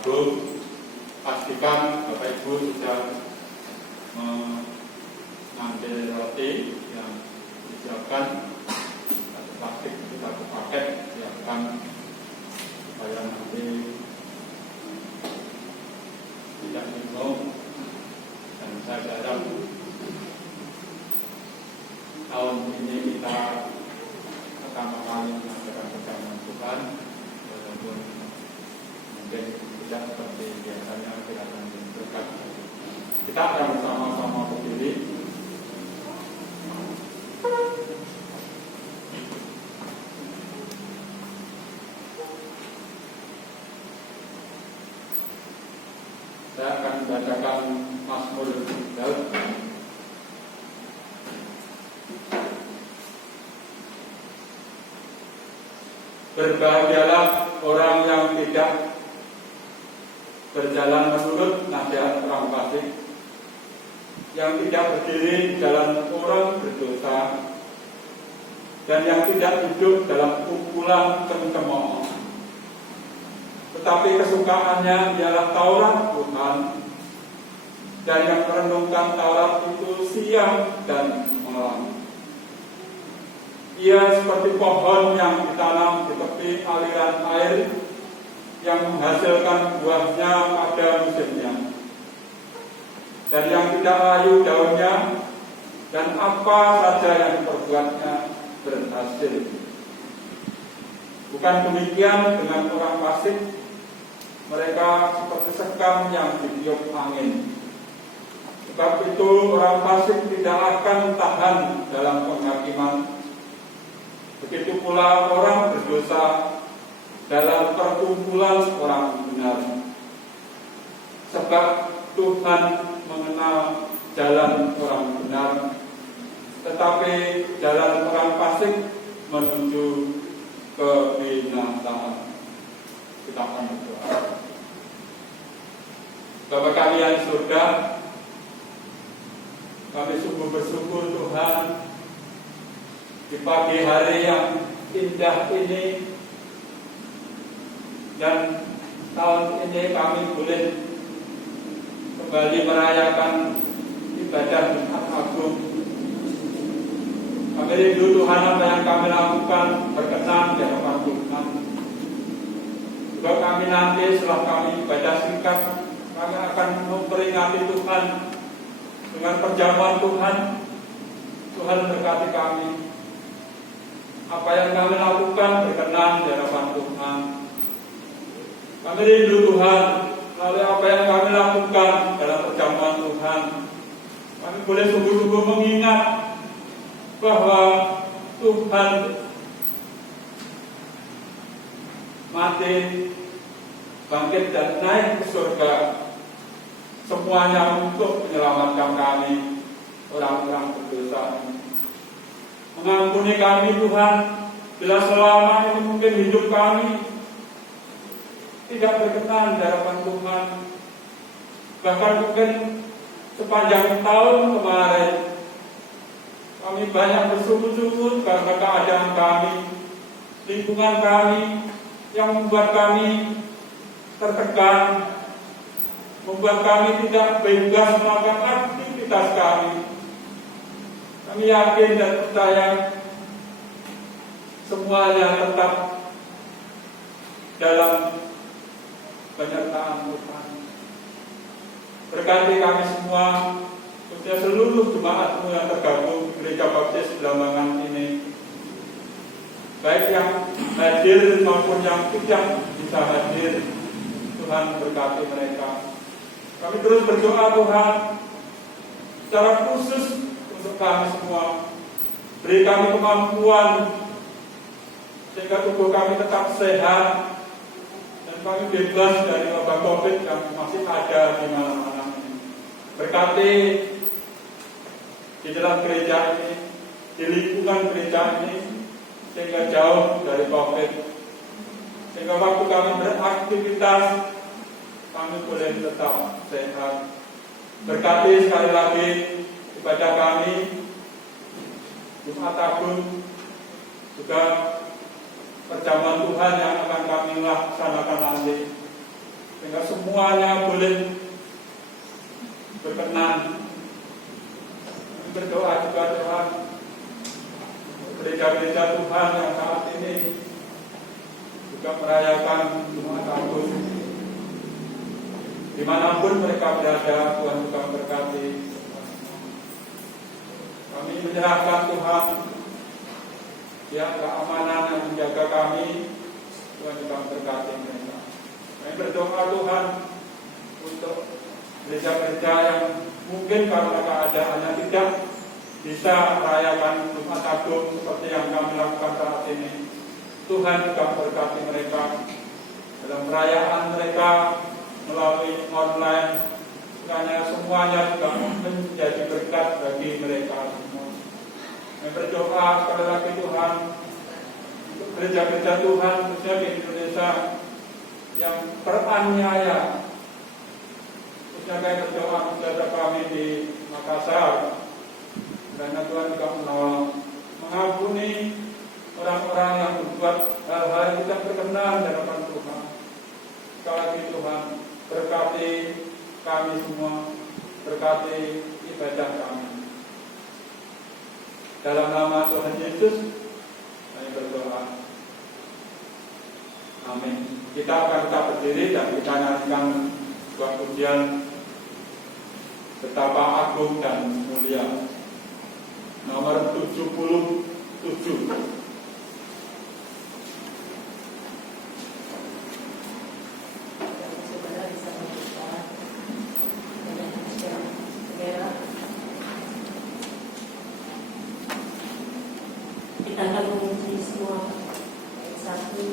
Agung, pastikan Bapak Ibu sudah mengambil roti yang disiapkan, satu plastik, satu paket siapkan supaya nanti tidak bingung. Dan saya harap tahun ini kita pertama kali mengadakan perjamuan Tuhan, walaupun mungkin tidak seperti biasanya kita akan berkat. Kita akan bersama-sama berdiri. Saya akan membacakan Mazmur Daud. Berbahagialah orang yang tidak berjalan menurut nasihat orang fasik, yang tidak berdiri di jalan orang berdosa, dan yang tidak duduk dalam kumpulan pencemooh. Tetapi kesukaannya ialah Taurat Tuhan, dan yang merenungkan Taurat itu siang dan malam. Ia seperti pohon yang ditanam di tepi aliran air, yang menghasilkan buahnya pada musimnya, dan yang tidak layu daunnya, dan apa saja yang diperbuatnya berhasil. Bukan demikian dengan orang fasik, mereka seperti sekam yang ditiup angin. Sebab itu orang fasik tidak akan tahan dalam penghakiman. Begitu pula orang berdosa dalam perkumpulan orang benar. Sebab Tuhan mengenal jalan orang benar, tetapi jalan orang fasik menuju kebinasaan. Kita akan berdoa. Bapa kami yang di surga, kami sungguh bersyukur Tuhan di pagi hari yang indah ini, dan tahun ini kami boleh kembali merayakan ibadah Jumat Agung. Kami rindu Tuhan apa yang kami lakukan berkenan di hadapan Tuhan. Juga kami nanti setelah kami ibadah singkat, kami akan memperingati Tuhan dengan perjamuan Tuhan. Tuhan berkati kami. Apa yang kami lakukan berkenan di hadapan Tuhan. Kami rindu Tuhan, melalui apa yang kami lakukan dalam perjamuan Tuhan, kami boleh sungguh-sungguh mengingat bahwa Tuhan mati, bangkit dan naik ke surga, semuanya untuk menyelamatkan kami, orang-orang berdosa. Mengampuni kami Tuhan, bila selama ini mungkin hidup kami tidak berkenan di hadapan Tuhan. Bahkan mungkin sepanjang tahun kemarin kami banyak bersujud karena keadaan kami, lingkungan kami yang membuat kami tertekan, membuat kami tidak bebas melakukan aktivitas kami. Kami yakin dan percaya semuanya tetap dalam penyertaan Tuhan. Berkati kami semua, khususnya seluruh jemaat-Mu yang tergabung di Gereja Baptis Blambangan ini, baik yang hadir maupun yang tidak bisa hadir. Tuhan berkati mereka. Kami terus berdoa Tuhan secara khusus untuk kami semua. Beri kami kemampuan sehingga tubuh kami tetap sehat dan kami bebas dari wabah COVID yang masih ada di mana-mana ini. Berkati di dalam gereja ini, di lingkungan gereja ini, sehingga jauh dari COVID, sehingga waktu kami beraktivitas kami boleh tetap sehat. Berkati sekali lagi ibadah kami Jumat Agung, juga perjamuan Tuhan yang akan kami laksanakan nanti. sehingga semuanya boleh berkenan. Berdoa juga Tuhan, gereja-gereja Tuhan yang saat ini juga merayakan Jumat Agung. Dimanapun mereka berada, Tuhan juga memberkati. Kami menyerahkan Tuhan yang keamanan yang menjaga kami, Tuhan juga memberkati mereka. Kami berdoa Tuhan untuk gereja-gereja yang mungkin karena keadaannya tidak bisa merayakan Jumat Agung seperti yang kami lakukan saat ini. Tuhan juga memberkati mereka dalam perayaan mereka melalui online. Kiranya semuanya juga menjadi berkat bagi mereka semua. Kami berdoa sekali lagi Tuhan untuk gereja-gereja Tuhan khususnya di Indonesia yang teraniaya. Khususnya kami berdoa kepada kami di Makassar, karena Tuhan juga menolong mengampuni orang-orang yang berbuat hal-hal yang tidak berkenan di hadapan Tuhan. Sekali lagi Tuhan, berkati kami semua, berkati ibadah kami. Dalam nama Tuhan Yesus, kami berdoa. Amin. Kita akan tetap berdiri dan kita nyanyikan sebuah pujian betapa agung dan mulia. Nomor 77. Kita akan memuji semua satu.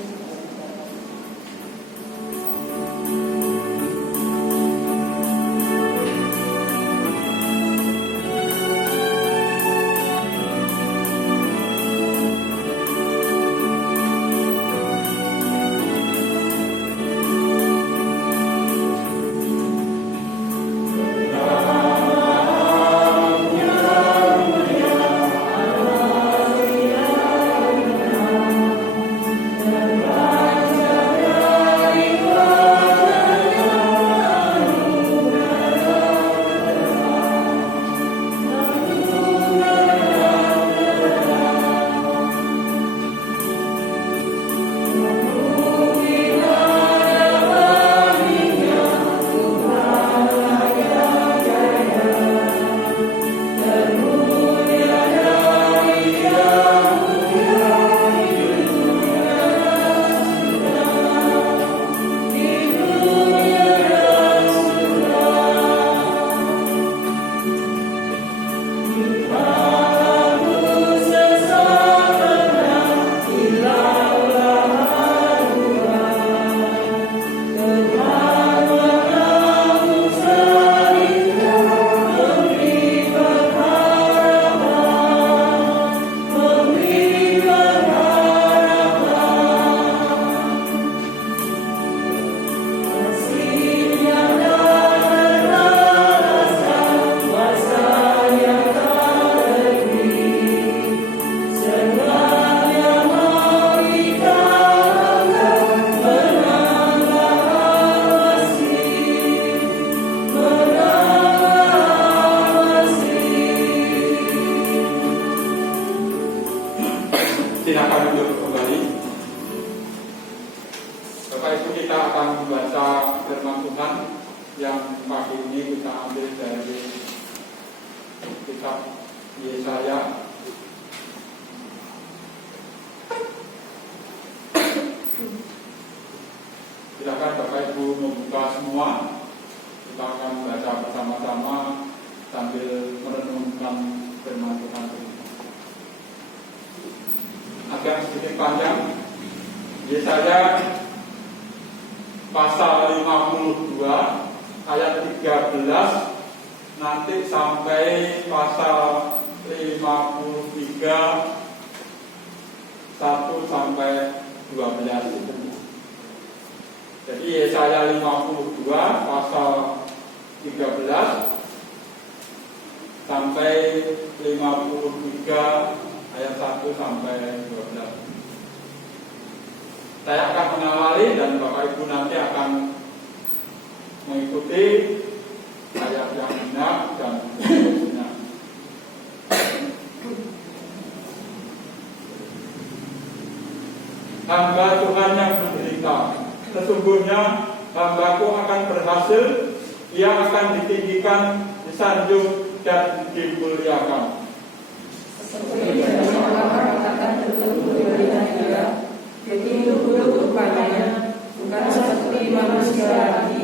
Silakan duduk kembali. Bapak Ibu, kita akan membaca firman Tuhan yang pagi ini kita ambil dari kitab Yesaya. Silakan Bapak Ibu membuka semua. Kita akan membaca bersama-sama sambil merenungkan firman Tuhan. Agak sedikit panjang. Yesaya pasal 52 ayat 13 nanti sampai pasal 53 1 sampai 12. Jadi Yesaya 52 pasal 13 sampai 53 ayat 1 sampai 12. Saya akan mengawali dan Bapak Ibu nanti akan mengikuti ayat yang benar dan seterusnya. Hamba Tuhan yang menderita, sesungguhnya hambaku akan berhasil, ia akan ditinggikan, disanjung dan dimuliakan. Seperti orang akan bertemu dengan dia, begitu buruk rupanya, bukan seperti manusia lagi,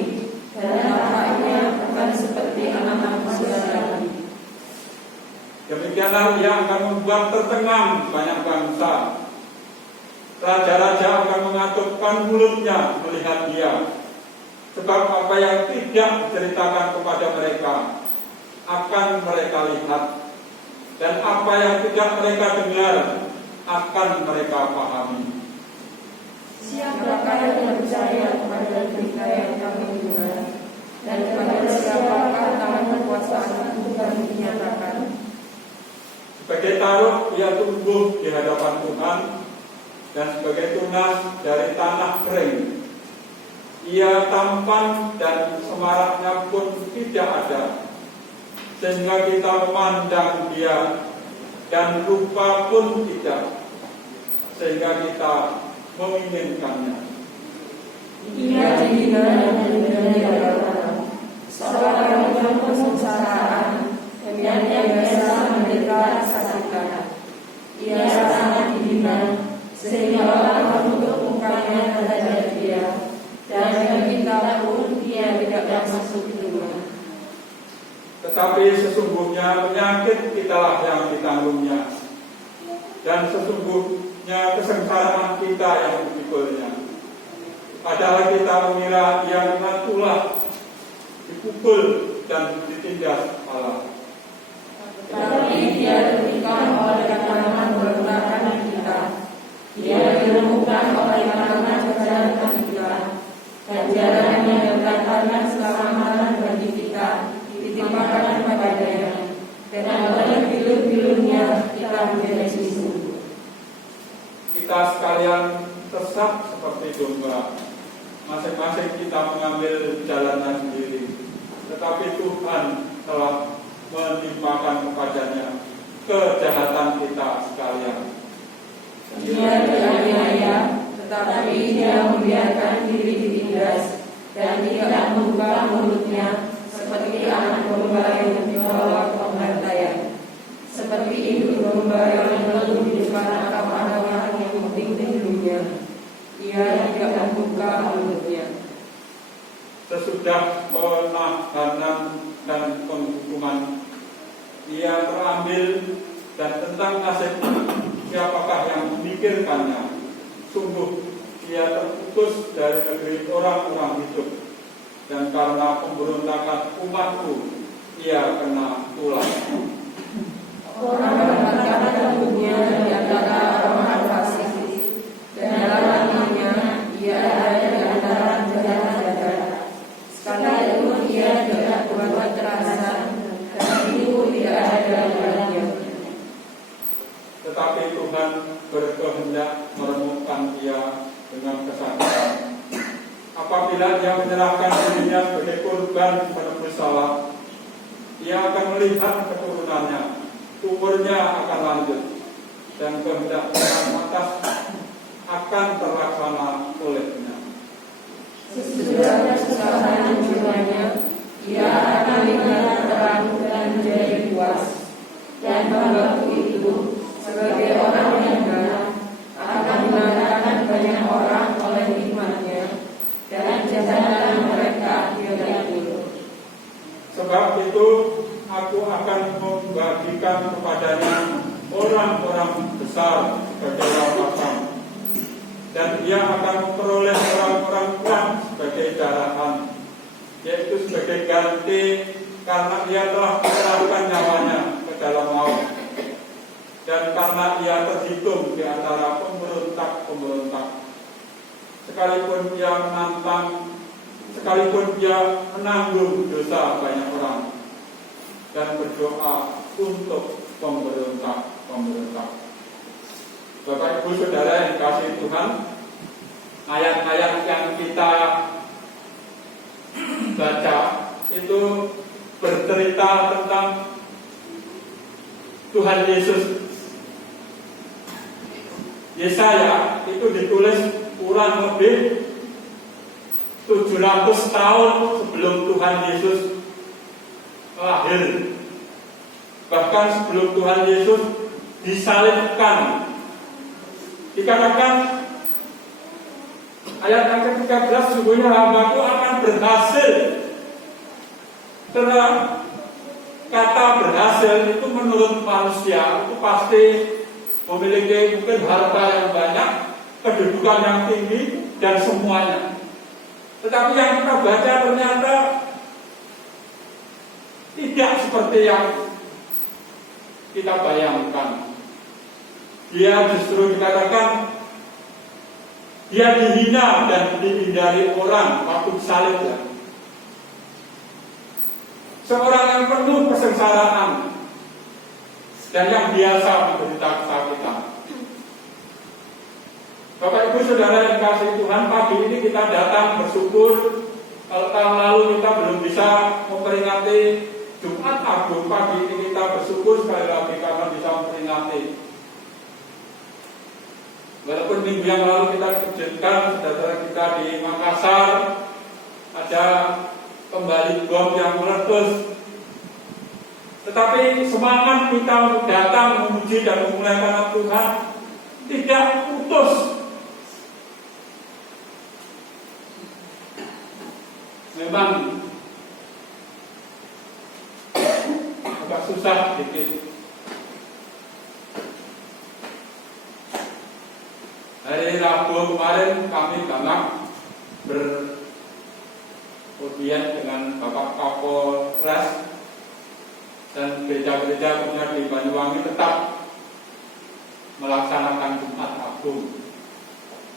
dan nampaknya bukan seperti anak manusia lagi. Demikianlah ia akan membuat tercengang banyak bangsa. Raja-raja akan mengatupkan mulutnya melihat dia. Sebab apa yang tidak diceritakan kepada mereka akan mereka lihat, dan apa yang tidak mereka dengar akan mereka pahami. Siapakah yang percaya kepada berita yang kami dengar, dan kepada siapakah tangan kekuasaan Tuhan dinyatakan? Sebagai taruh ia tumbuh di hadapan Tuhan, dan sebagai tunas dari tanah kering. Ia tampan dan semaraknya pun tidak ada, sehingga kita memandang dia, dan lupa pun tidak, sehingga kita menginginkannya. Ia dihina dan dianiaya, seorang yang kesengsaraan, dan yang biasa menderita kesakitan. Ia sangat dihina, sehingga orang menutup mukanya terhadap dia, dan kita pun dia tidak masuk ke rumah. Tetapi sesungguhnya penyakit kitalah yang ditanggungnya, dan sesungguhnya kesengsaraan kita yang dipikulnya. Padahal kita mengira yang itulah dipukul dan ditindas Allah. Tetapi dia tertikam oleh karena pemberontakan kita. Dia dilumpuhkan oleh karena kejahatan kita, dan jalannya yang berantakan keselamatan bagi kita ditimpakan kepadanya, dan oleh bilur-bilurnya kita menjadi susu. Kita sekalian sesat seperti domba, masing-masing kita mengambil jalannya sendiri. Tetapi Tuhan telah menimpakan kepadanya kejahatan kita sekalian. Dia dianiaya, tetapi dia membiarkan diri ditindas, dan tidak membuka mulutnya, seperti anak domba yang dibawa ke pembantaian, seperti induk domba yang mengeluh di depan akam-akam yang penting-tingginya. Ia tidak membuka mulutnya. Sesudah penahanan dan penghukuman, ia terambil, dan tentang nasib siapakah yang memikirkannya? Sungguh ia terputus dari negeri orang-orang hidup, dan karena pemberontakan umatku ia kena tulah. Orang mengatakan tubuhnya di antara orang fasik, dan dalam hatinya ia ada di antara jalan-jalan. Sekali itu ia tidak berbuat terasa, dan itu tidak ada dalamnya. Tetapi Tuhan berkehendak meremukkan dia dengan kesakitan. Apabila dia menyerahkan dirinya sebagai korban penebus salah, ia akan melihat keturunannya, umurnya akan lanjut, dan kehendak Tuhan atas akan terlaksana olehnya. Sesudah kesusahan jiwanya, ia akan melihat terang dan menjadi puas, dan waktu itu sebagai orang yang benar akan mengatakan banyak orang oleh nikmatnya, dan kejahatan mereka dia dulu. Sebab itu aku akan membagikan kepadanya orang-orang besar sebagai rampasan, dan ia akan memperoleh orang-orang kuat sebagai jarahan, yaitu sebagai ganti karena ia telah menyerahkan nyawanya ke dalam maut, dan karena ia terhitung di antara pemberontak-pemberontak. Sekalipun dia menanggung dosa banyak orang, dan berdoa untuk pemberontak-pemberontak. Bapak Ibu Saudara yang dikasihi Tuhan, ayat-ayat yang kita baca itu bercerita tentang Tuhan Yesus. Yesaya itu ditulis kurang lebih 700 tahun sebelum Tuhan Yesus lahir. Bahkan sebelum Tuhan Yesus disalibkan. Dikatakan ayat yang ke-13, sesungguhnya hambaku akan berhasil. Karena kata berhasil itu menurut manusia itu pasti memiliki mungkin harta yang banyak, kedudukan yang tinggi, dan semuanya. Tetapi yang kita baca ternyata tidak seperti yang kita bayangkan. Dia justru dikatakan dia dihina dan dihindari orang waktu salib. Seorang yang penuh kesengsaraan dan yang biasa menderita kesakitan. Bapak Ibu Saudara yang dikasihi Tuhan, pagi ini kita datang bersyukur. Kalau tahun lalu kita belum bisa memperingati Jumat Agung, pagi ini kita bersyukur sekali lagi karena bisa memperingati. Walaupun minggu yang lalu kita kejutkan saudara kita di Makassar ada kembali bom yang meletus. Tetapi semangat kita untuk datang memuji dan memuliakan Tuhan tidak putus. Memang agak susah sedikit. Hari Rabu kemarin kami banyak berkemudian dengan Bapak Kapolres dan gereja-gereja punya di Banyuwangi tetap melaksanakan Jumat Agung.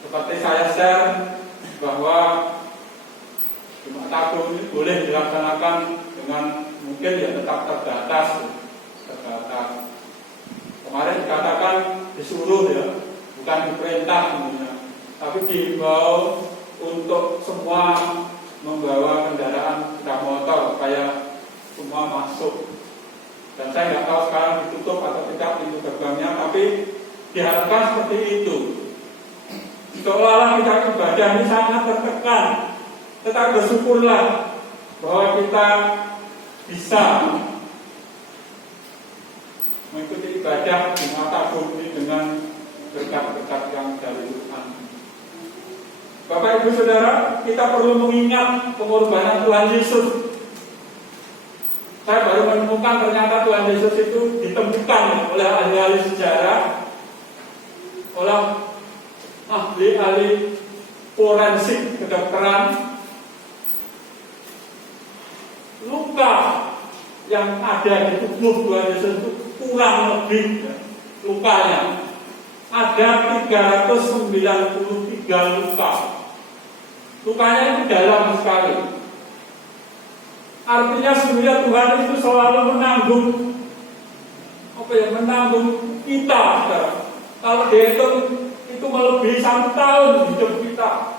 Seperti saya share bahwa Jumat Agung ini boleh dilaksanakan dengan mungkin ya tetap terbatas. Kemarin dikatakan disuruh ya, bukan diperintah sebenarnya, tapi dihimbau untuk semua membawa kendaraan sepeda motor supaya semua masuk. Dan saya nggak tahu sekarang ditutup atau tidak pintu gerbangnya, tapi diharapkan seperti itu. Seolah-olah kita ibadah ini sangat tertekan. Tetapi bersyukurlah bahwa kita bisa mengikuti ibadah Jumat Agung ini dengan berkat-berkat yang dari Tuhan. Bapak Ibu Saudara, kita perlu mengingat pengorbanan Tuhan Yesus. Saya baru menemukan ternyata Tuhan Yesus itu ditemukan oleh ahli-ahli sejarah, oleh ahli-ahli forensik kedokteran. Luka yang ada di tubuh Tuhan Yesus itu kurang lebih lukanya ada 393 luka. Lukanya itu dalam sekali. Artinya sebenarnya Tuhan itu selalu menanggung menanggung kita. Kalau dihitung itu melebihi 1 tahun hidup kita.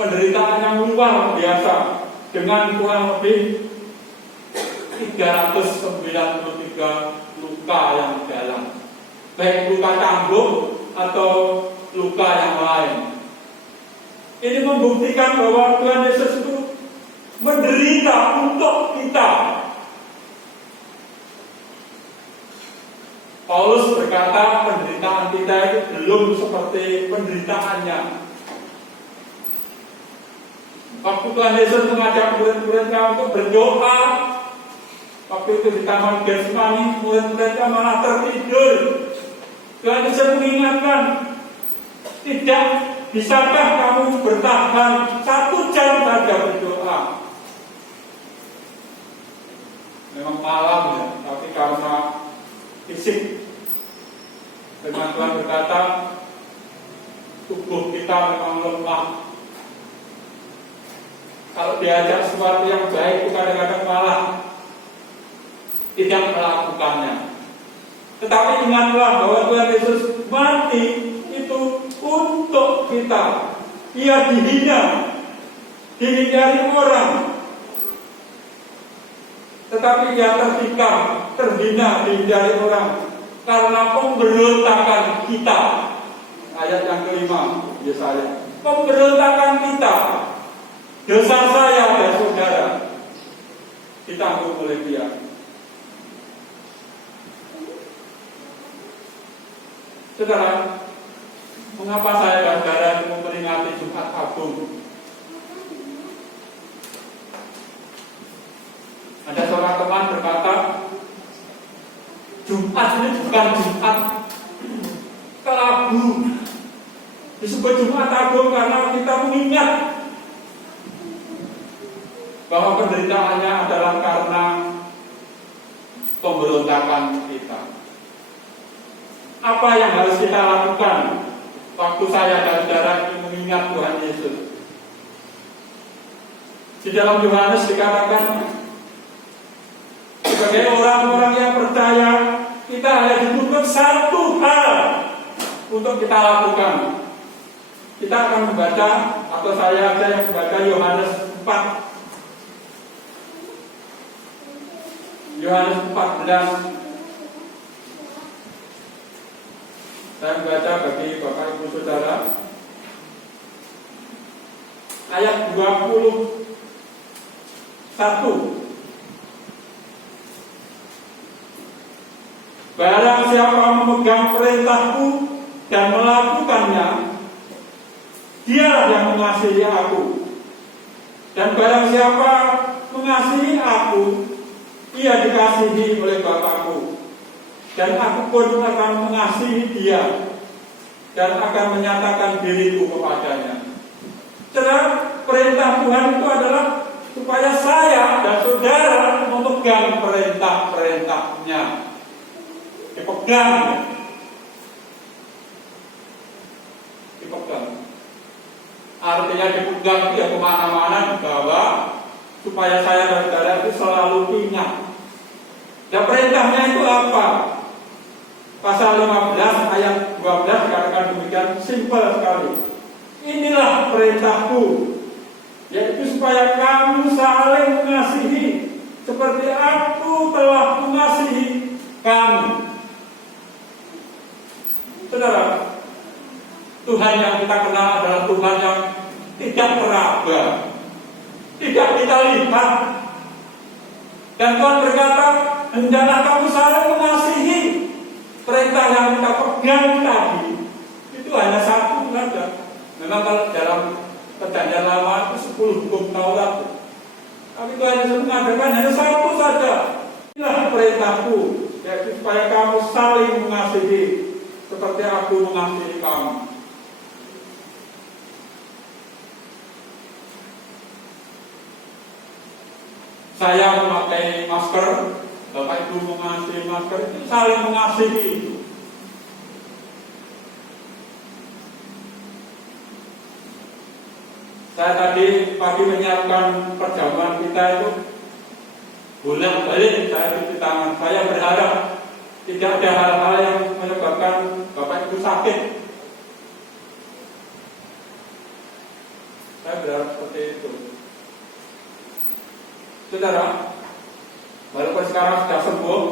Penderitaan yang luar biasa dengan kurang lebih 393 luka yang dalam, baik luka cambuk atau luka yang lain. Ini membuktikan bahwa Tuhan Yesus itu menderita untuk kita. Paulus berkata penderitaan kita itu belum seperti penderitaannya. Waktu Tuhan Yesus mengajak murid-muridnya untuk berdoa, waktu itu di Taman Getsemani, murid-muridnya malah tertidur. Tuhan Yesus mengingatkan, tidak bisakah kamu bertahan 1 jam saja berdoa? Memang malam ya, tapi karena fisik. Dengan Tuhan berkata, tubuh kita memang lemah. Kalau diajak sesuatu yang baik, itu kadang-kadang malah tidak melakukannya. Tetapi ingatlah bahwa Tuhan Yesus mati itu untuk kita. Ia dihina dihindari orang, tetapi ia tertikam, terhina, dihindari orang karena pemberontakan kita. Ayat yang kelima, Yesaya. Pemberontakan kita, dosa saya dan saudara, ditanggung oleh Dia. Saudara, mengapa saya dan saudara memperingati Jumat Agung? Ada seorang teman berkata, Jumat ini bukan Jumat kelabu. Disebut Jumat Agung karena kita mengingat bahwa penderitaannya adalah karena pemberontakan kita. Apa yang harus kita lakukan waktu saya dan saudara mengingat Tuhan Yesus? Di dalam Yohanes dikatakan, sebagai orang-orang yang percaya, kita hanya dituntut satu hal untuk kita lakukan. Kita akan membaca, atau saya aja yang membaca Yohanes 4. Yohanes 14. Saya membaca bagi Bapak Ibu Saudara ayat 21. Barang siapa memegang perintahku dan melakukannya, dialah yang mengasihi aku. Dan barang siapa mengasihi aku, ia dikasihi oleh Bapakku. Dan aku pun akan mengasihi dia dan akan menyatakan diriku kepadanya. Karena perintah Tuhan itu adalah supaya saya dan saudara memegang perintah-perintahnya. Dipegang. Artinya dipegang dia kemana-mana dibawa, supaya saya dan saudara itu selalu ingat. Dan perintahnya itu apa? Pasal 15 ayat 12 dikatakan demikian, simpel sekali. Inilah perintahku, yaitu supaya kamu saling mengasihi seperti aku telah mengasihi kamu. Saudara, Tuhan yang kita kenal adalah Tuhan yang tidak meraba, tidak kita lihat. Dan Tuhan berkata, hendaklah kamu saling mengasihi. Perintah yang kita pegang tadi itu hanya satu saja. Memang kalau dalam Perjanjian Lama itu 10 hukum Taurat, tapi Tuhan Yesus mengatakan hanya satu saja. Inilah perintahku, yaitu supaya kamu saling mengasihi seperti aku mengasihi kamu. Saya memakai masker, Bapak Ibu mengasihi masker, itu saling mengasihi itu. Saya tadi pagi menyiapkan perjamuan kita itu, bolak-balik saya cuci tangan. Saya berharap tidak ada hal-hal yang menyebabkan Bapak Ibu sakit. Saya berharap seperti itu. Saudara, walaupun sekarang sudah sembuh,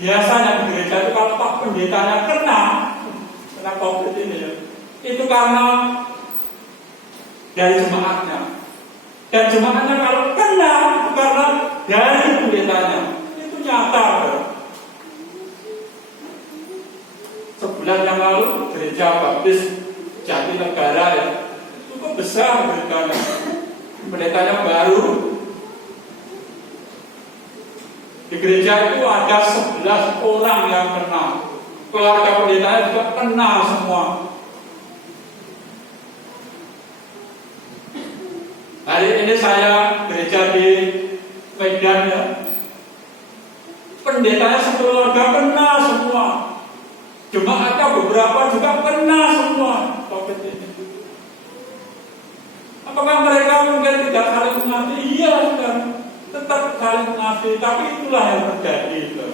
biasanya di gereja itu kalau Pak Pendetanya kena COVID ini ya, itu karena dari jemaatnya. Dan jemaatnya kalau kena itu karena dari pendetanya. Itu nyata. Sebulan yang lalu gereja Baptis Jatinegara ya, cukup besar gereja. Pendetanya baru. Di gereja itu ada 11 orang yang kena. Keluarga pendetanya juga kena semua. Hari ini saya gereja di Medan ya. Pendetanya sekeluarga kena semua. Jemaatnya beberapa juga kena semua COVID ini. Apakah mereka mungkin tidak saling mengasihi? Iya, kan? Tetap saling mengasihi, tapi itulah yang terjadi. Kan?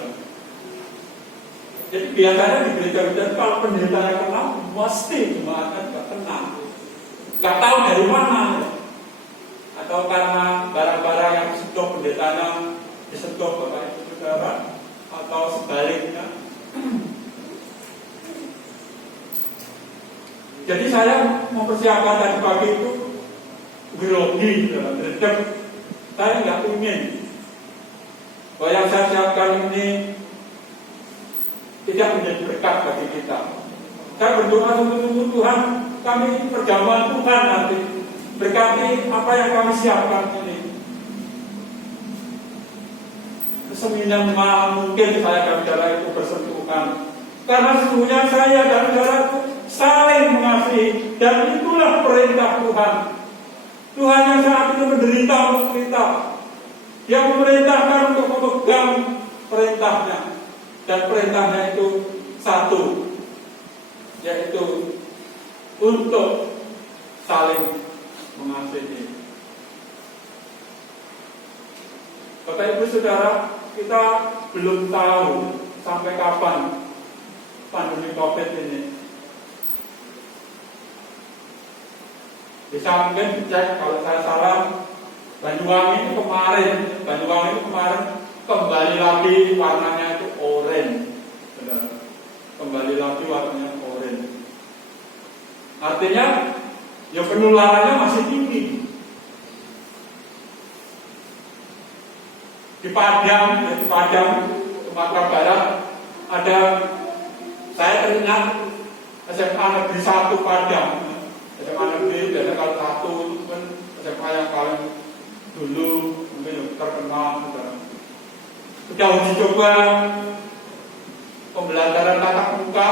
Jadi biasanya di gereja-gereja kalau pendeta yang kena, pasti jemaatnya juga kena. nggak tahu dari mana, atau karena barang-barang yang disetor pendetanya disetor Bapak Ibu Saudara, atau sebaliknya. Jadi saya mempersiapkan tadi pagi itu grogi dalam redep. Saya nggak ingin bahwa yang saya siapkan ini tidak menjadi berkat bagi kita. Saya berdoa untuk Tuhan, kami perjamuan Tuhan nanti berkati apa yang kami siapkan ini. Seminimal mungkin saya dan saudara itu bersentuhan, karena sesungguhnya saya dan saudara itu saling mengasihi, dan itulah perintah Tuhan. Tuhan yang saat itu menderita untuk kita, Dia memerintahkan untuk memegang perintahnya, dan perintahnya itu satu, yaitu untuk saling mengasihi. Bapak Ibu Saudara, kita belum tahu sampai kapan pandemi COVID ini. Bisa mungkin dicek, kalau saya salah, Banyuwangi itu kemarin kembali lagi warnanya itu oranye. Kembali lagi warnanya oranye. Artinya ya penularannya masih tinggi. Di Padang, Sumatera Barat, ada, saya teringat SMA Negeri 1 Padang. SMA Negeri, biasanya kalau 1 itu kan SMA yang paling dulu mungkin terkenal. Sudah uji coba pembelajaran tatap muka,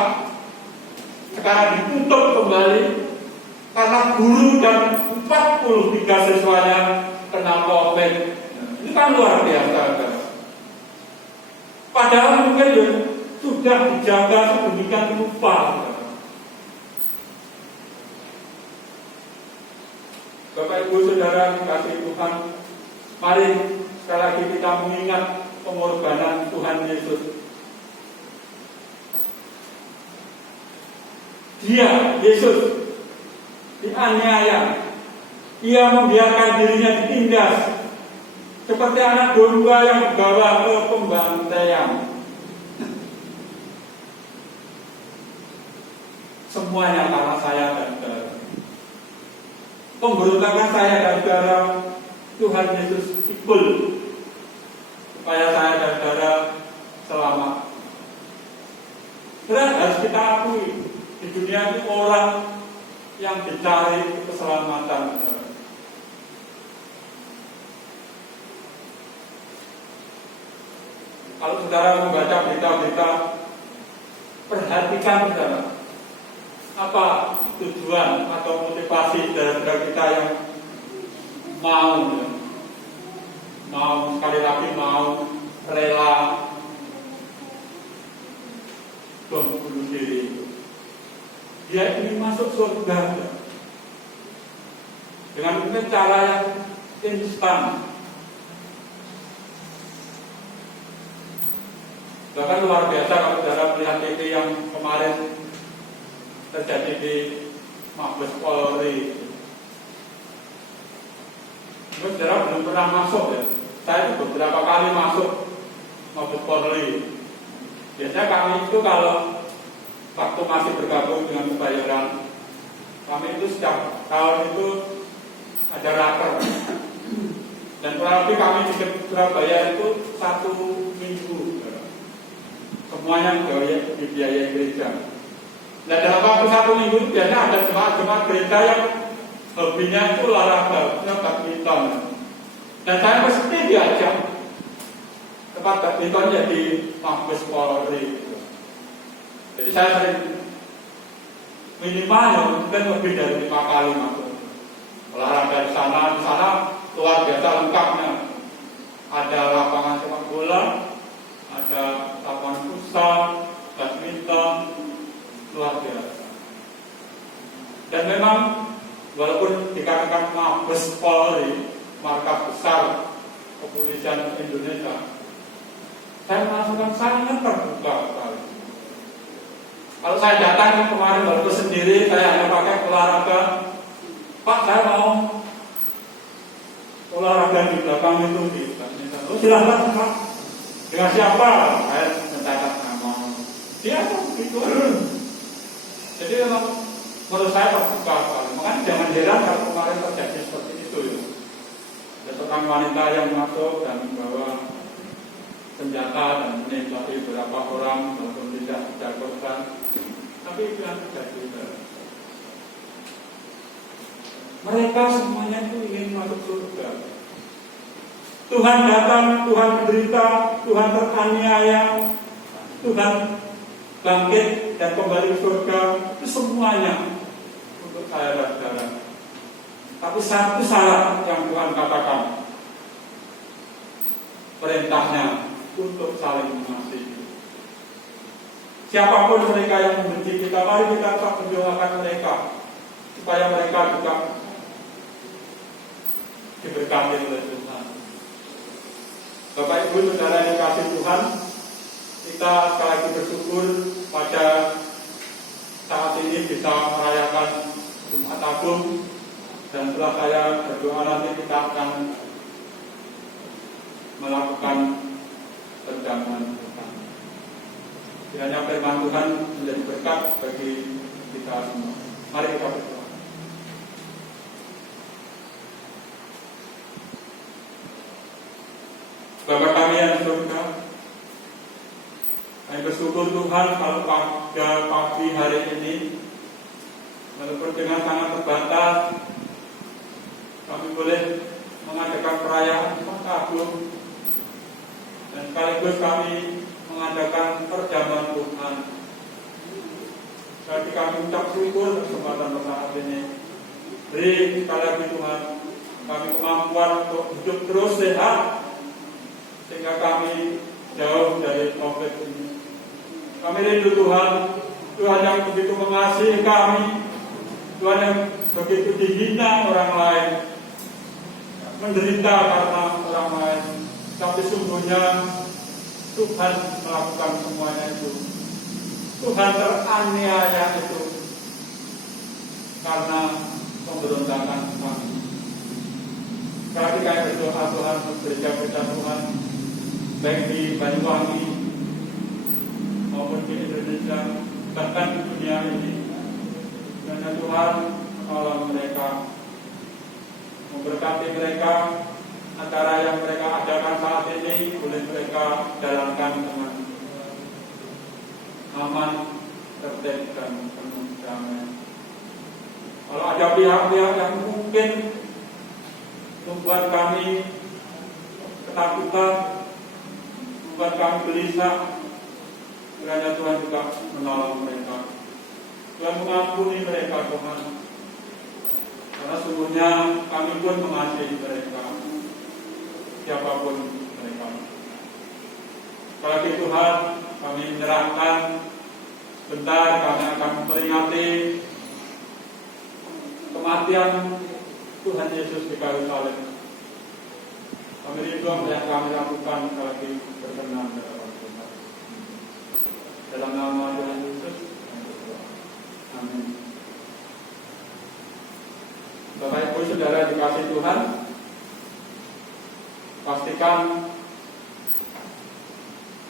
sekarang ditutup kembali karena guru dan 43 siswanya kena COVID. Ini kan luar biasa kan? Padahal mungkin ya, sudah dijaga sedemikian rupa. Bapak Ibu Saudara dikasihi Tuhan, mari sekali lagi kita mengingat pengorbanan Tuhan Yesus. Dia, Yesus, dianiaya, Ia membiarkan dirinya ditindas seperti anak domba yang dibawa ke pembantaian. Semuanya karena saya dan saudara. Pemberontakan saya dan saudara, Tuhan Yesus pikul supaya saya dan saudara selamat. Berat harus kita akui, di dunia itu orang yang dicari keselamatan. Kalau saudara membaca berita-berita, perhatikan saudara, apa tujuan atau motivasi dari kita yang mau sekali lagi mau rela bunuh diri. Dia ingin masuk surga dengan mungkin cara yang instan. Bahkan luar biasa kalau saudara melihat TV yang kemarin terjadi di Mabes Polri. Saudara belum pernah masuk ya. Saya itu beberapa kali masuk Mabes Polri. Biasanya kami itu kalau waktu masih bergabung dengan pembayaran, kami itu setiap tahun itu ada raker. Dan kurang lebih kami di Surabaya itu 1 minggu. Semuanya dibiayai gereja. Nah dalam waktu 1 minggu itu biasanya ada jemaat-jemaat gereja yang hobinya itu olahraga, badminton. Dan saya mesti diajak tempat badminton di Mabes Polri. Jadi saya sering minimal mungkin lebih dari 5 kali masuk olahraga di sana luar biasa lengkapnya. Ada lapangan sepak bola, ada lapangan futsal, badminton, luar biasa. Dan memang walaupun dikatakan Mabes Polri, markas besar kepolisian Indonesia, saya merasakan sangat terbuka sekali. Kalau saya datang kemarin walaupun sendiri, saya hanya pakai olahraga, Pak, saya mau olahraga di belakang itu di oh, silahkan Pak. Dengan siapa? Saya mencatat nama. Dia tuh begitu. Jadi memang menurut saya terbuka sekali. Makanya jangan heran kalau kemarin terjadi seperti itu ya. Ada seorang wanita yang masuk dan membawa senjata dan menembaki beberapa orang walaupun tidak dijatuhkan. Tapi itu yang terjadi. Mereka semuanya itu ingin masuk surga. Tuhan datang, Tuhan menderita, Tuhan teraniaya, Tuhan bangkit dan kembali ke surga. Itu semuanya untuk saya dan saudara. Tapi satu syarat yang Tuhan katakan, perintahnya untuk saling mengasihi. Siapapun mereka yang membenci kita, mari kita tetap mendoakan mereka supaya mereka juga diberkati oleh Tuhan. Bapak Ibu Saudara yang dikasih Tuhan, kita sekali lagi bersyukur pada saat ini bisa merayakan Jumat Agung, dan setelah saya berdoa nanti kita akan melakukan perjamuan Tuhan. Kiranya firman Tuhan menjadi berkat bagi kita semua. Mari kita berdoa. Bapa kami yang di surga, kami bersyukur Tuhan kalau pada pagi hari ini, walaupun dengan sangat terbatas, kami boleh mengadakan perayaan Jumat Agung, dan sekaligus kami mengadakan perjamuan Tuhan. Jadi kami ucap syukur kesempatan saat ini. Beri sekali lagi Tuhan kami kemampuan untuk hidup terus sehat, sehingga kami jauh dari COVID ini. Kami rindu Tuhan, Tuhan yang begitu mengasihi kami, Tuhan yang begitu dihina orang lain, menderita karena orang lain, tapi sungguhnya Tuhan melakukan semuanya itu. Tuhan teraniaya itu karena pemberontakan kami. Kami berdoa Tuhan gereja-gereja Tuhan, baik di Banyuwangi maupun di Indonesia, bahkan di dunia ini. Dan Tuhan tolong mereka, memberkati mereka, acara yang mereka adakan saat ini boleh mereka jalankan dengan aman, tertib dan penuh damai. Kalau ada pihak-pihak yang mungkin membuat kami ketakutan, membuat kami gelisah, kiranya Tuhan juga menolong mereka. Tuhan mengampuni mereka Tuhan, karena sungguhnya kami pun mengasihi mereka, siapapun mereka. Bagi Tuhan kami menyerahkan, bentar kami akan memperingati kematian Tuhan Yesus di kayu salib. Kami rindu yang kami lakukan lagi berkenan dalam Tuhan. Dalam nama Tuhan Yesus, amin. Bapak Ibu Saudara dikasih Tuhan, pastikan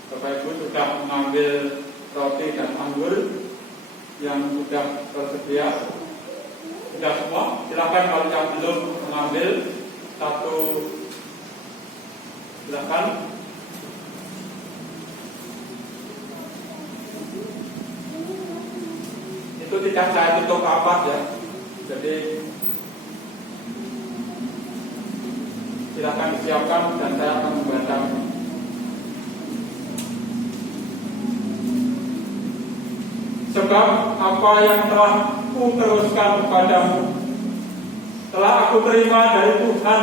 Bapak Ibu sudah mengambil roti dan anggur yang sudah tersedia. Sudah semua? Silakan kalau yang belum mengambil satu, silakan. Itu tidak saya tutup rapat ya. Jadi silakan disiapkan dan saya akan membaca. Sebab apa yang telah kuteruskan kepadamu telah aku terima dari Tuhan,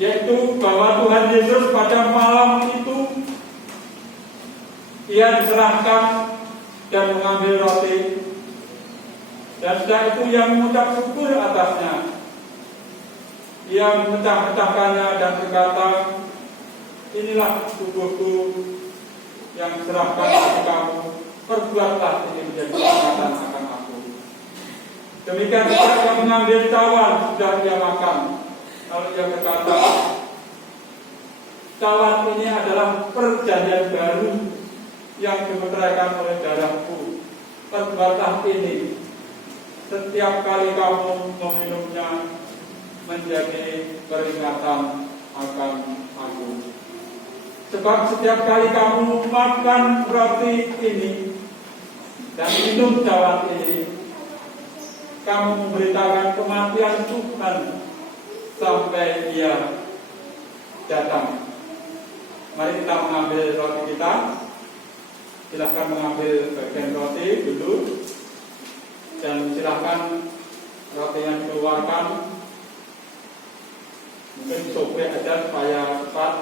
yaitu bahwa Tuhan Yesus pada malam itu Ia diserahkan dan mengambil roti, dan setelah itu Ia mengucap syukur atasnya. Ia memecah-mecahkannya dan berkata, inilah tubuhku yang diserahkan bagi kamu, perbuatlah ini menjadi peringatan akan aku. Demikian juga yang mengambil cawan sudah dia makan. Lalu ia berkata, cawan ini adalah perjanjian baru yang dimeteraikan oleh darahku. Perbuatlah ini setiap kali kamu meminumnya menjadi peringatan akan aku. Sebab setiap kali kamu makan roti ini dan minum cawan ini, kamu memberitakan kematian Tuhan sampai Dia datang. Mari kita mengambil roti kita. Silahkan mengambil bagian roti dulu. Dan silahkan roti yang dikeluarkan mungkin disobek aja supaya cepat.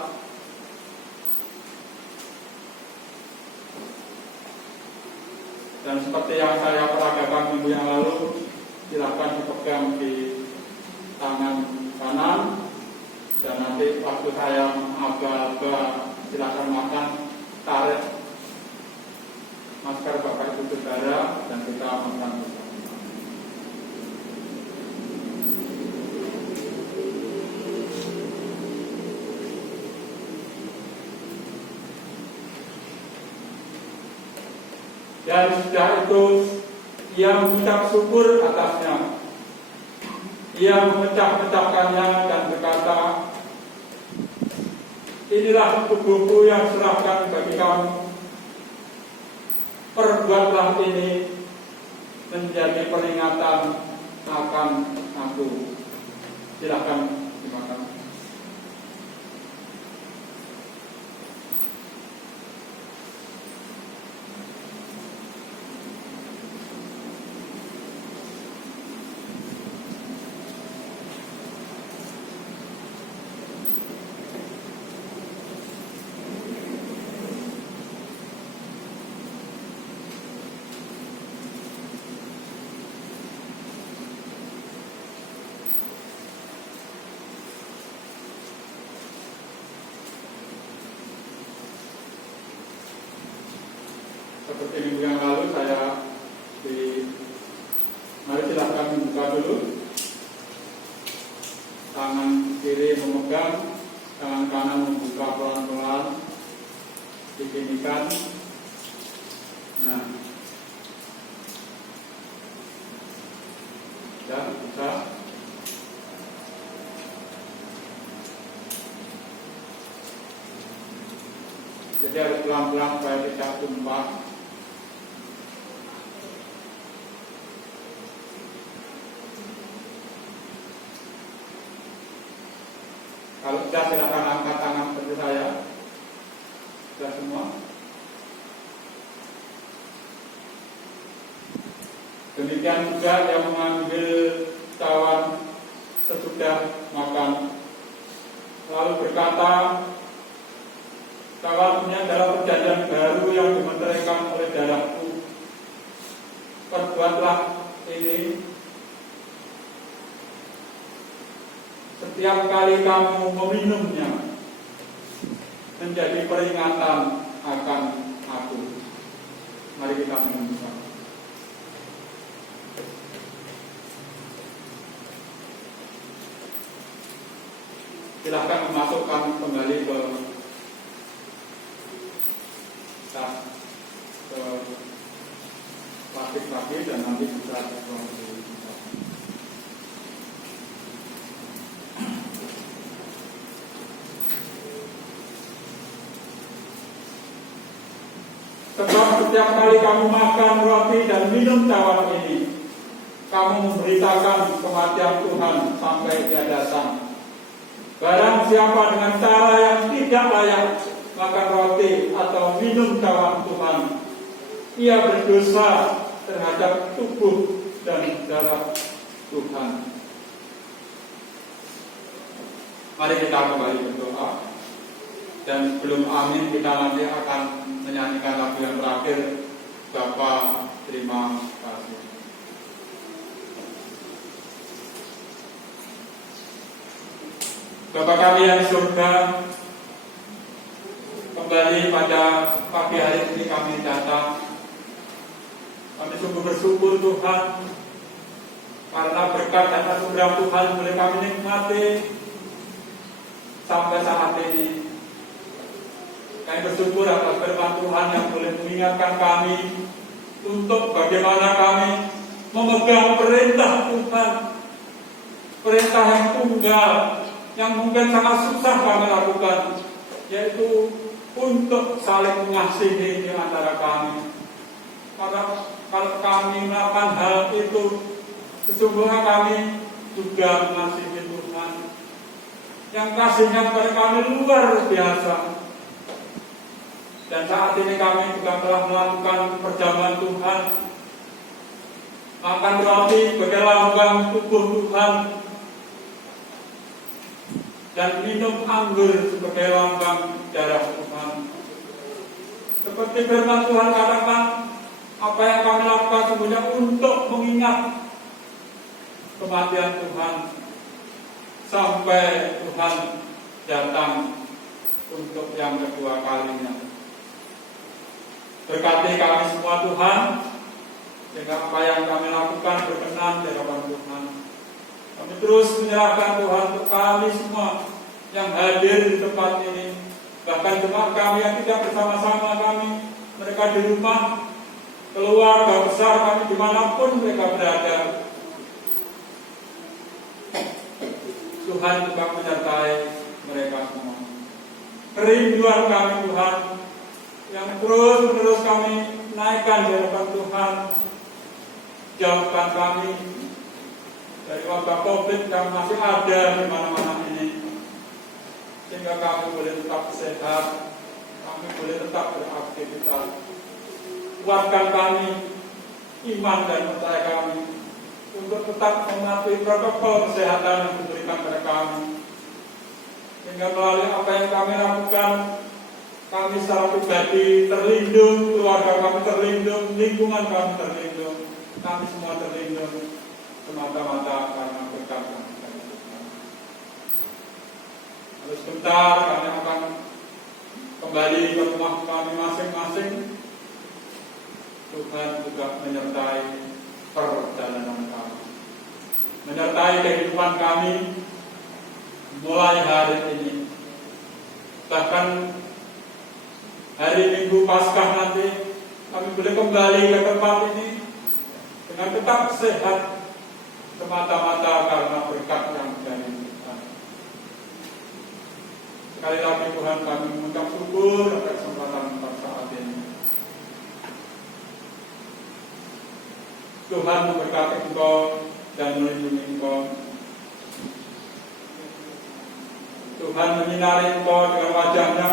Dan seperti yang saya peragakan minggu yang lalu, silahkan dipegang di tangan kanan. Dan nanti waktu saya aba-aba silahkan makan, tarik masker Bapak Ibu Saudara dan kita makan bersama. Dan sudah itu ia mengucap syukur atasnya. Ia memecah-mecahkannya dan berkata, inilah tubuhku yang serahkan bagi kamu. Perbuatlah ini menjadi peringatan akan aku. Silakan dimakan. Seperti minggu yang lalu mari silahkan membuka dulu. Tangan kiri memegang, tangan kanan membuka pelan-pelan, diginikan. Nah, ya bisa. Jadi harus pelan-pelan supaya tidak tumpah. Kalau sudah silakan angkat tangan seperti saya. Sudah semua. Demikian juga yang mengambil cawan sesudah makan. Lalu berkata, cawan ini adalah perjanjian baru yang dimeteraikan oleh darahku. Perbuatlah ini setiap kali kamu meminumnya menjadi peringatan akan aku. Mari kita minum bersama. Silahkan memasukkan kembali ke tas, ke plastik lagi dan nanti bisa dibuang di tempat. Sebab setiap kali kamu makan roti dan minum cawan ini, kamu memberitakan kematian Tuhan sampai Dia datang. Barang siapa dengan cara yang tidak layak makan roti atau minum cawan Tuhan, ia berdosa terhadap tubuh dan darah Tuhan. Mari kita kembali berdoa. Dan sebelum amin, kita nanti akan menyanyikan lagu yang terakhir, Bapa terima kasih. Bapa kami yang di surga, kembali pada pagi hari ini kami datang. Kami sungguh bersyukur Tuhan, Karena berkat dan anugerah Tuhan boleh kami nikmati sampai saat ini. Kami bersyukur atas firman Tuhan yang boleh mengingatkan kami untuk bagaimana kami memegang perintah Tuhan, perintah yang tunggal, yang mungkin sangat susah kami lakukan, yaitu untuk saling mengasihi di antara kami. Karena kalau kami melakukan hal itu, sesungguhnya kami juga mengasihi Tuhan, yang kasihnya kepada kami luar biasa. Dan saat ini kami juga telah melakukan perjamuan Tuhan, makan roti sebagai lambang tubuh Tuhan, dan minum anggur sebagai lambang darah Tuhan. Seperti firman Tuhan katakan, apa yang kami lakukan sebenarnya untuk mengingat kematian Tuhan sampai Tuhan datang untuk yang kedua kalinya. Berkati kami semua Tuhan, sehingga apa yang kami lakukan berkenan di hadapan Tuhan. Kami terus menyerahkan Tuhan untuk kami semua yang hadir di tempat ini, bahkan jemaat kami yang tidak bersama-sama kami, mereka di rumah, keluarga besar kami dimanapun mereka berada. Tuhan juga menyertai mereka semua. Kerinduan kami Tuhan, yang terus-menerus kami naikkan di hadapan Tuhan, jauhkan kami dari wabah COVID yang masih ada di mana-mana ini, sehingga kami boleh tetap sehat, kami boleh tetap beraktivitas. Kuatkan kami iman dan percaya kami untuk tetap mematuhi protokol kesehatan yang diberikan kepada kami, sehingga melalui apa yang kami lakukan, kami secara pribadi terlindung, keluarga kami terlindung, lingkungan kami terlindung, kami semua terlindung semata-mata karena berkat kami. Lalu sebentar kami akan kembali ke rumah kami masing-masing. Tuhan juga menyertai perjalanan kami, menyertai kehidupan kami mulai hari ini. Bahkan hari Minggu Paskah nanti kami boleh kembali ke tempat ini dengan tetap sehat semata-mata karena berkat yang dari Tuhan. Sekali lagi Tuhan, kami mengucap syukur atas kesempatan pada saat ini. Tuhan memberkati Engkau dan melindungi Engkau. Tuhan menyinari Engkau dengan wajah-Nya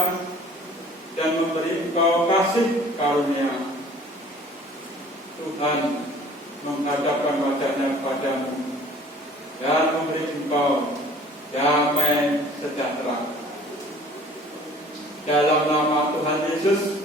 dan memberi Engkau kasih karunia. Tuhan menghadapkan wajah-Nya kepadamu dan memberi Engkau damai sejahtera. Dalam nama Tuhan Yesus